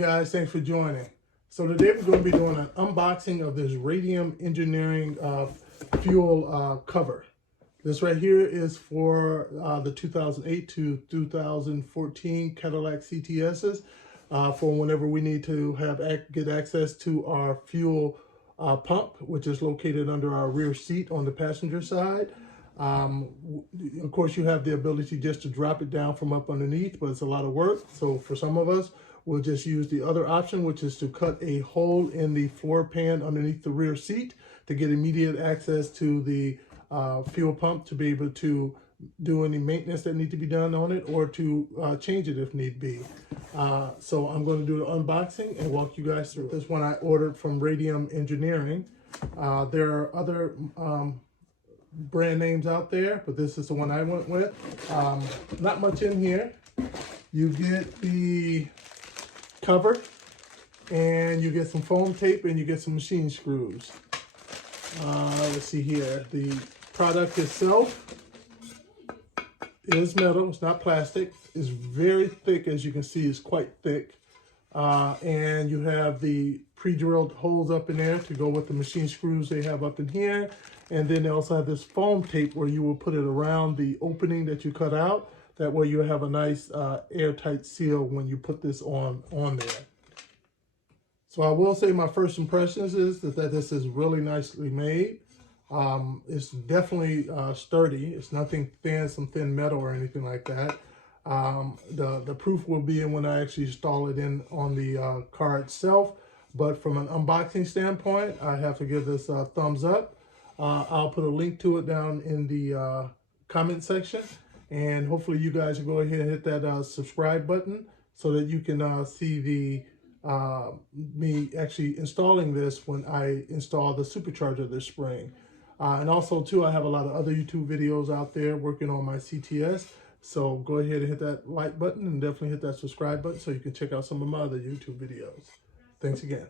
guys, thanks for joining. So today we're going to be doing an unboxing of this Radium Engineering fuel cover. This right here is for the 2008 to 2014 Cadillac CTSs for whenever we need to get access to our fuel pump, which is located under our rear seat on the passenger side. Of course, you have the ability just to drop it down from up underneath, but it's a lot of work. So for some of us, we'll just use the other option, which is to cut a hole in the floor pan underneath the rear seat to get immediate access to the fuel pump to be able to do any maintenance that need to be done on it or to change it if need be. So I'm going to do the unboxing and walk you guys through. This one I ordered from Radium Engineering. There are other brand names out there, but this is the one I went with. Not much in here. You get the cover and you get some foam tape and you get some machine screws. Let's see here. The product itself is metal. It's not plastic. It's very thick. As you can see, it's quite thick. And you have the pre-drilled holes up in there to go with the machine screws they have up in here. And then they also have this foam tape where you will put it around the opening that you cut out. That way you have a nice airtight seal when you put this on there. So I will say my first impressions is that this is really nicely made. It's definitely sturdy. It's nothing thin, some thin metal or anything like that. The proof will be in when I actually install it in on the car itself. But from an unboxing standpoint, I have to give this a thumbs up. I'll put a link to it down in the comment section. And hopefully you guys will go ahead and hit that subscribe button so that you can see the me actually installing this when I install the supercharger this spring. And also too, I have a lot of other YouTube videos out there working on my CTS. So go ahead and hit that like button and definitely hit that subscribe button so you can check out some of my other YouTube videos. Thanks again.